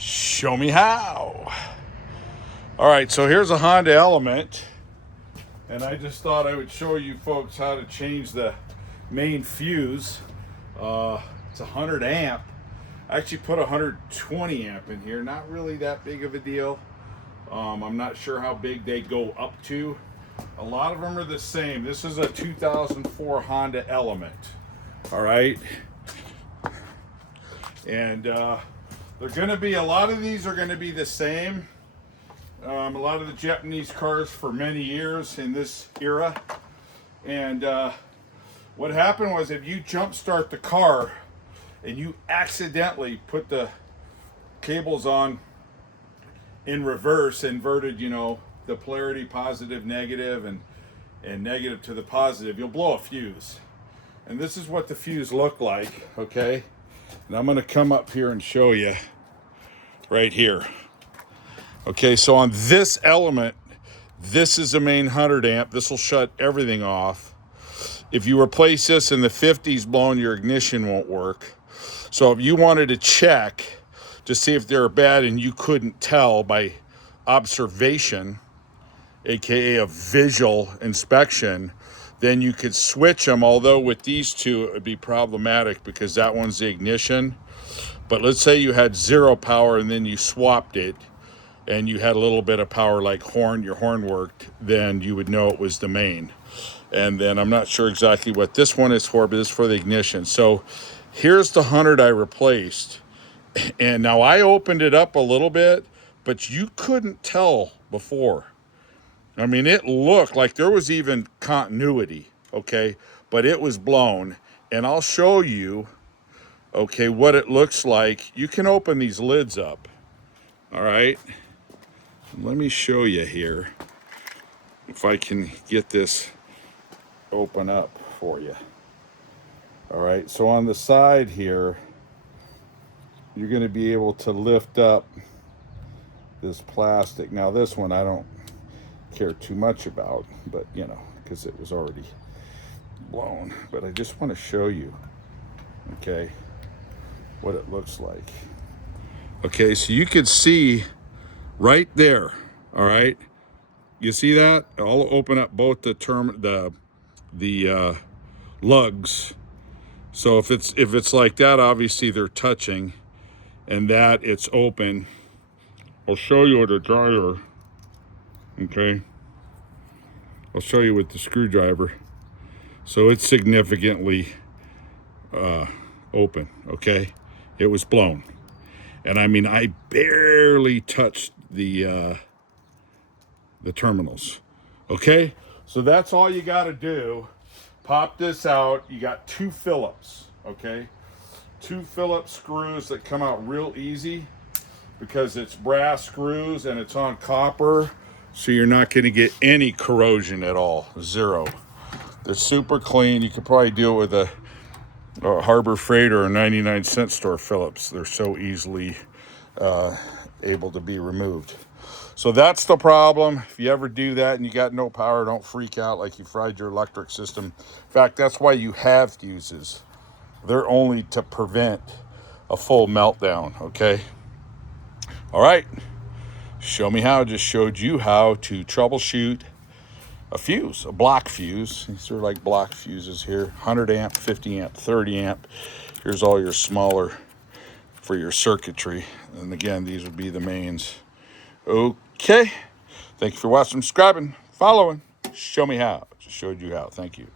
Show me how. All right, so here's a Honda Element, and I just thought I would show you folks how to change the main fuse. It's 100 amp. I actually put 120 amp in here. Not really that big of a deal. I'm not sure how big they go up to. A lot of them are the same. This is a 2004 Honda Element. All right. And they're going to be, a lot of these are going to be the same. A lot of the Japanese cars for many years in this era. And what happened was, if you jump start the car and you accidentally put the cables on in reverse, inverted, you know, the polarity positive, negative, and negative to the positive, you'll blow a fuse. And this is what the fuse looked like, okay? And I'm gonna come up here and show you right here. Okay, so on this Element, this is the main 100 amp. This will shut everything off. If you replace this and the 50's blown, your ignition won't work. So if you wanted to check to see if they're bad and you couldn't tell by observation, aka a visual inspection, then you could switch them. Although with these two it would be problematic because that one's the ignition. But let's say you had zero power and then you swapped it and you had a little bit of power, like your horn worked, then you would know it was the main. And then I'm not sure exactly what this one is for, but it's for the ignition. So here's the 100 I replaced. And now I opened it up a little bit, but you couldn't tell before. I mean, it looked like there was even continuity, okay? But it was blown. And I'll show you, okay, what it looks like. You can open these lids up, all right? Let me show you here if I can get this open up for you. All right, so on the side here, you're going to be able to lift up this plastic. Now this one I don't care too much about, but you know, because it was already blown. But I just want to show you, okay, what it looks like. Okay, so you could see right there, all right? You see that? I'll open up both the lugs. So if it's like that, obviously they're touching, and that it's open. I'll show you with a dryer, okay? I'll show you with the screwdriver. So it's significantly open, okay? It was blown. And I mean, I barely touched the terminals, okay? So that's all you gotta do. Pop this out. You got 2 Phillips, okay? 2 Phillips screws that come out real easy because it's brass screws and it's on copper, so you're not gonna get any corrosion at all, zero. They're super clean. You could probably do it with a Harbor Freight or a 99-cent store Phillips. They're so easily able to be removed. So that's the problem. If you ever do that and you got no power, don't freak out like you fried your electric system. In fact, that's why you have fuses. They're only to prevent a full meltdown, okay? All right, show me how. Just showed you how to troubleshoot a fuse, a block fuse. These are like block fuses here, 100 amp, 50 amp, 30 amp. Here's all your smaller for your circuitry. And again, these would be the mains. Okay, thank you for watching, subscribing, following. Show me how. Just showed you how. Thank you.